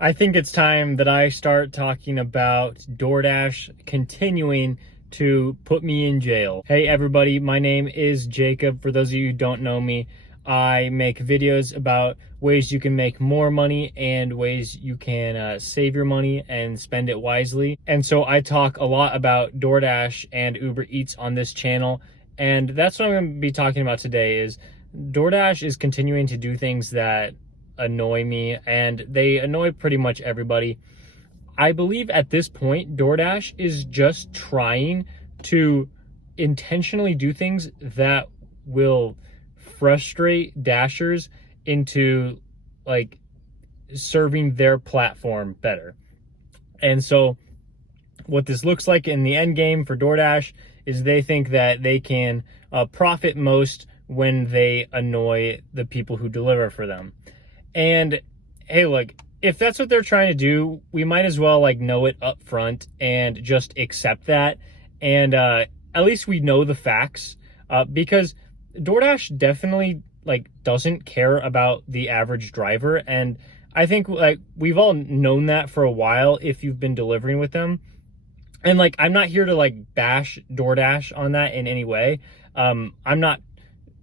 I think it's time that I start talking about DoorDash continuing to put me in jail. Hey everybody, my name is Jacob. For those of you who don't know me, I make videos about ways you can make more money and ways you can save your money and spend it wisely. And so I talk a lot about DoorDash and Uber Eats on this channel. And that's what I'm going to be talking about today is DoorDash is continuing to do things that annoy me, and they annoy pretty much everybody. I believe at this point, DoorDash is just trying to intentionally do things that will frustrate Dashers into like serving their platform better. And so what this looks like in the end game for DoorDash is they think that they can profit most when they annoy the people who deliver for them. And hey, look, if that's what they're trying to do, we might as well like know it up front and just accept that. And at least we know the facts, because DoorDash definitely like doesn't care about the average driver. And I think like we've all known that for a while if you've been delivering with them. And like, I'm not here to like bash DoorDash on that in any way. I'm not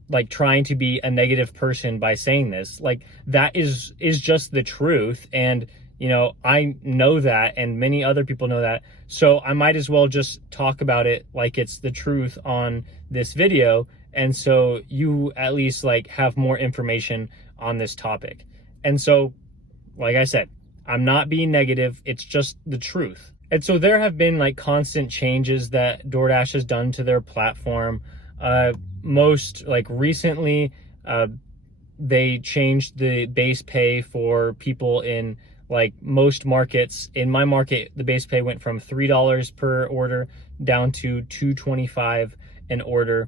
like trying to be a negative person by saying this. Like that is just the truth. And, you know, I know that and many other people know that. So I might as well just talk about it like it's the truth on this video. And so you at least like have more information on this topic. And so, like I said, I'm not being negative. It's just the truth. And so there have been like constant changes that DoorDash has done to their platform. Most like recently, they changed the base pay for people in like most markets. In my market, the base pay went from $3 per order down to $2.25 an order.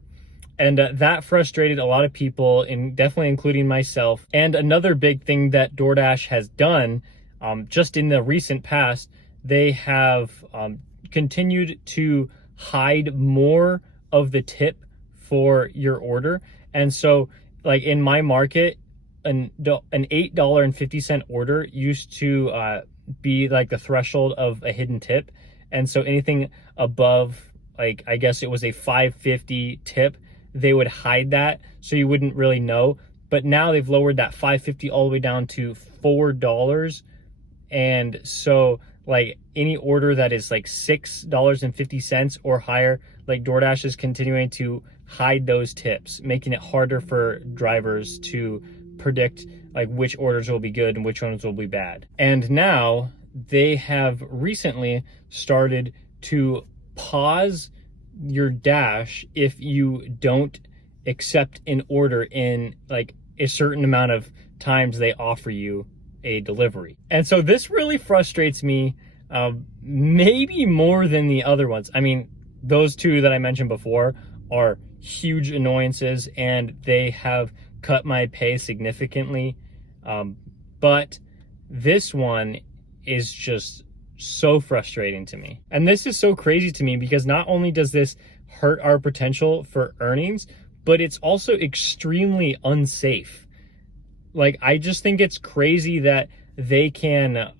And that frustrated a lot of people, and definitely including myself. And another big thing that DoorDash has done, just in the recent past, they have continued to hide more of the tip for your order. And so like in my market, an $8.50 order used to be like the threshold of a hidden tip. And so anything above, like I guess it was a $5.50 tip, they would hide that so you wouldn't really know. But now they've lowered that $5.50 all the way down to $4. And so like any order that is like $6.50 or higher, like DoorDash is continuing to hide those tips, making it harder for drivers to predict like which orders will be good and which ones will be bad. And now they have recently started to pause your dash if you don't accept an order in like a certain amount of times they offer you a delivery. And so this really frustrates me, maybe more than the other ones. I mean, those two that I mentioned before are huge annoyances and they have cut my pay significantly. But this one is just so frustrating to me. And this is so crazy to me because not only does this hurt our potential for earnings, but it's also extremely unsafe. Like, I just think it's crazy that they can,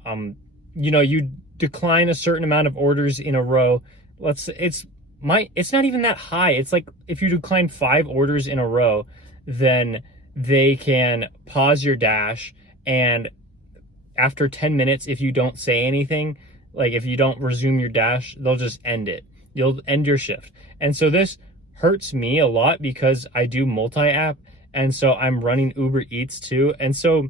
you know, you decline a certain amount of orders in a row. It's not even that high. It's like if you decline 5 orders in a row, then they can pause your dash, and after 10 minutes, if you don't say anything, like if you don't resume your dash, they'll just end it. You'll end your shift. And so this hurts me a lot because I do multi-app, and so I'm running Uber Eats too. And so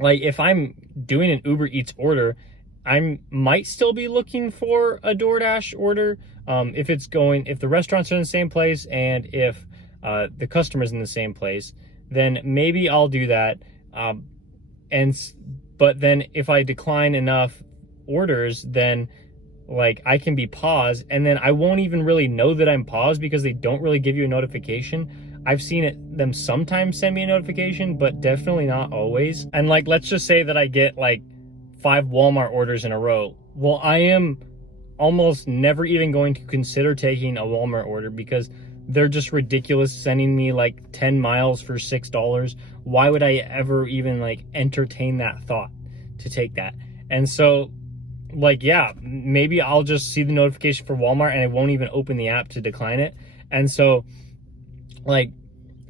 like if I'm doing an Uber Eats order, I might still be looking for a DoorDash order. If the restaurants are in the same place and if the customer's in the same place, then maybe I'll do that. But then if I decline enough orders, then like I can be paused, and then I won't even really know that I'm paused because they don't really give you a notification. I've seen them sometimes send me a notification, but definitely not always. And like, let's just say that I get like 5 Walmart orders in a row. Well, I am almost never even going to consider taking a Walmart order because they're just ridiculous, sending me like 10 miles for $6. Why would I ever even like entertain that thought to take that? And so, like, yeah, maybe I'll just see the notification for Walmart and I won't even open the app to decline it. And so, like,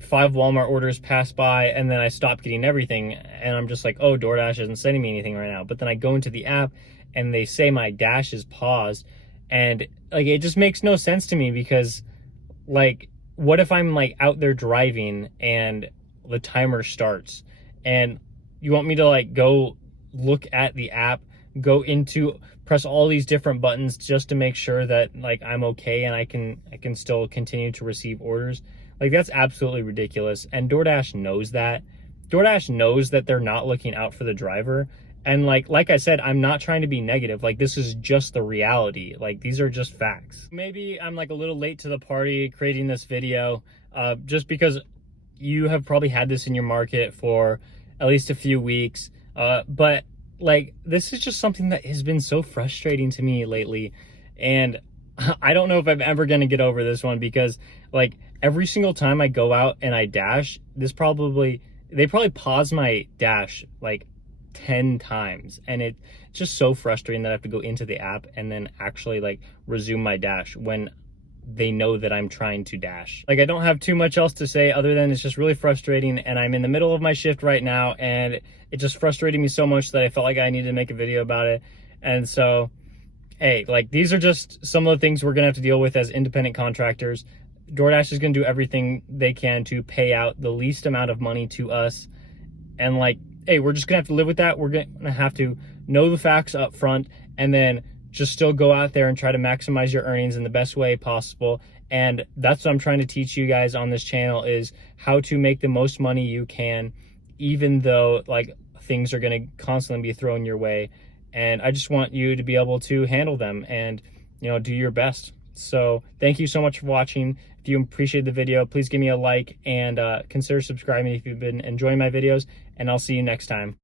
5 Walmart orders pass by and then I stop getting everything and I'm just like, oh, DoorDash isn't sending me anything right now. But then I go into the app and they say my dash is paused, and like, it just makes no sense to me because, like, what if I'm like out there driving and the timer starts and you want me to like go look at the app, go into press all these different buttons just to make sure that like I'm okay and I can still continue to receive orders? Like, that's absolutely ridiculous. And DoorDash knows that. DoorDash knows that they're not looking out for the driver. And like I said, I'm not trying to be negative. Like, this is just the reality. Like, these are just facts. Maybe I'm like a little late to the party creating this video, just because you have probably had this in your market for at least a few weeks. But like, this is just something that has been so frustrating to me lately. And I don't know if I'm ever going to get over this one, because like every single time I go out and I dash, they probably pause my dash like 10 times, and it's just so frustrating that I have to go into the app and then actually like resume my dash when they know that I'm trying to dash. Like, I don't have too much else to say other than it's just really frustrating, and I'm in the middle of my shift right now and it just frustrated me so much that I felt like I needed to make a video about it. And so, hey, like, these are just some of the things we're gonna have to deal with as independent contractors. DoorDash is gonna do everything they can to pay out the least amount of money to us, and like, hey, we're just gonna have to live with that. We're gonna have to know the facts up front and then just still go out there and try to maximize your earnings in the best way possible. And that's what I'm trying to teach you guys on this channel, is how to make the most money you can, even though like things are gonna constantly be thrown your way. And I just want you to be able to handle them and, you know, do your best. So thank you so much for watching. If you appreciate the video, please give me a like and consider subscribing if you've been enjoying my videos, and I'll see you next time.